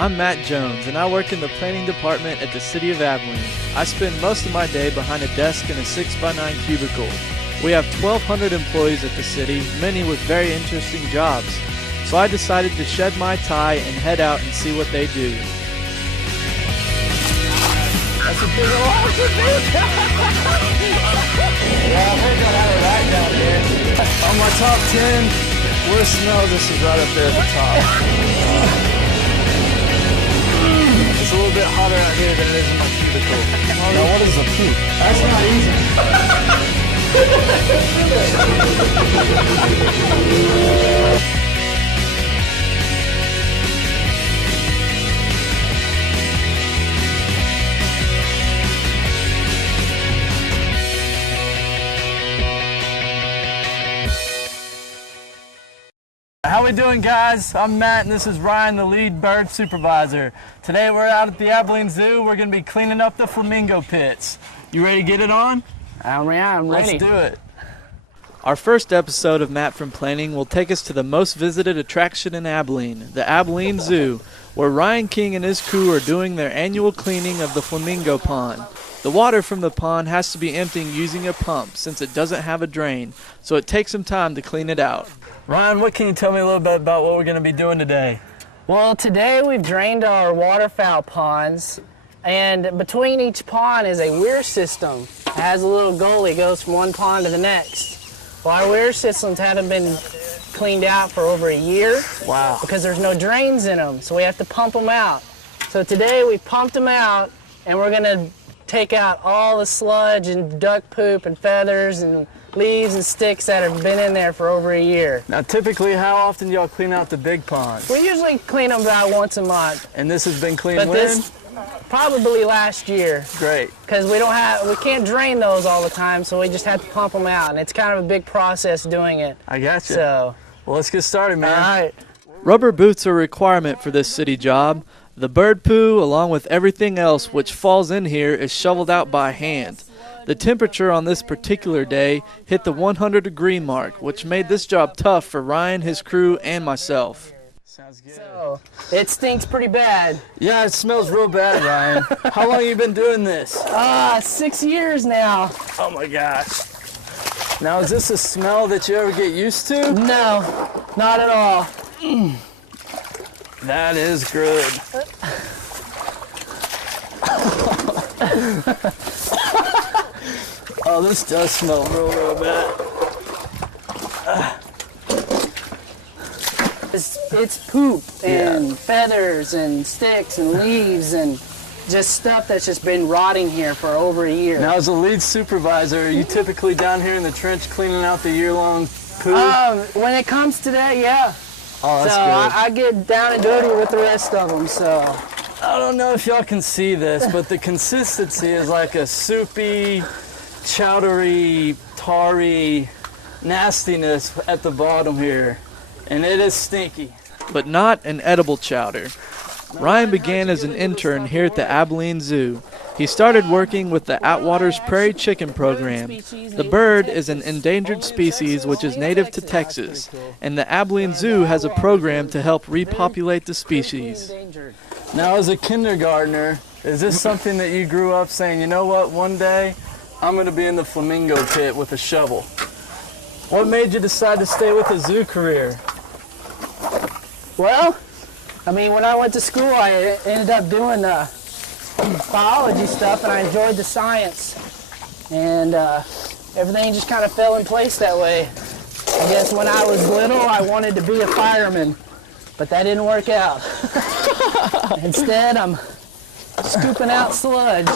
I'm Matt Jones, and I work in the planning department at the City of Abilene. I spend most of my day behind a desk in a 6x9 cubicle. We have 1,200 employees at the city, many with very interesting jobs. So I decided to shed my tie and head out and see what they do. That's a big old Yeah, we're gonna have it right down here. On my top 10, worst smell, this is right up there at the top. It's a little bit hotter out here than it is in my cubicle. Now what is a poop? That's not easy. How we doing, guys? I'm Matt and this is Ryan, the lead bird supervisor. Today we're out at the Abilene Zoo. We're going to be cleaning up the flamingo pits. You ready to get it on? I'm ready. Let's do it. Our first episode of Matt from Planning will take us to the most visited attraction in Abilene, the Abilene Zoo, where Ryan King and his crew are doing their annual cleaning of the flamingo pond. The water from the pond has to be emptied using a pump since it doesn't have a drain, so it takes some time to clean it out. Ryan, what can you tell me a little bit about what we're going to be doing today? Well, today we've drained our waterfowl ponds, and between each pond is a weir system. It has a little gully, goes from one pond to the next. Well, our weir systems haven't been cleaned out for over a year. Wow. Because there's no drains in them, so we have to pump them out. So today we pumped them out, and we're going to take out all the sludge and duck poop and feathers and leaves and sticks that have been in there for over a year. Now, typically, how often do y'all clean out the big ponds? We usually clean them about once a month. And this has been cleaned But when? this, probably last year. Great. Because we can't drain those all the time, so we just have to pump them out, and it's kind of a big process doing it. I gotcha. So, well, let's get started, man. all right. Rubber boots are a requirement for this city job. The bird poo, along with everything else which falls in here, is shoveled out by hand. The temperature on this particular day hit the 100-degree mark, which made this job tough for Ryan, his crew, and myself. Sounds good. So, it stinks pretty bad. Yeah, it smells real bad, Ryan. How long have you been doing this? 6 years now. Oh my gosh. Now, is this a smell that you ever get used to? No, not at all. That is good. Oh, this does smell real bad. It's poop and feathers and sticks and leaves and just stuff that's just been rotting here for over a year. Now, as a lead supervisor, are you typically down here in the trench cleaning out the year-long poo? When it comes to that, yeah. Oh, that's so good. I get down and dirty with the rest of them, so. I don't know if y'all can see this, but the consistency is like a soupy, chowdery, tarry nastiness at the bottom here, and it is stinky. But not an edible chowder. Ryan began as an intern here at the Abilene Zoo. He started working with the Atwater's Prairie Chicken Program. The bird is an endangered species which is native to Texas, and the Abilene Zoo has a program to help repopulate the species. Now, as a kindergartner, is this something that you grew up saying, you know what, one day I'm going to be in the flamingo pit with a shovel? What made you decide to stay with a zoo career? Well, I mean, when I went to school, I ended up doing biology stuff, and I enjoyed the science. And everything just kind of fell in place that way. I guess when I was little, I wanted to be a fireman, but that didn't work out. Instead, I'm scooping out sludge.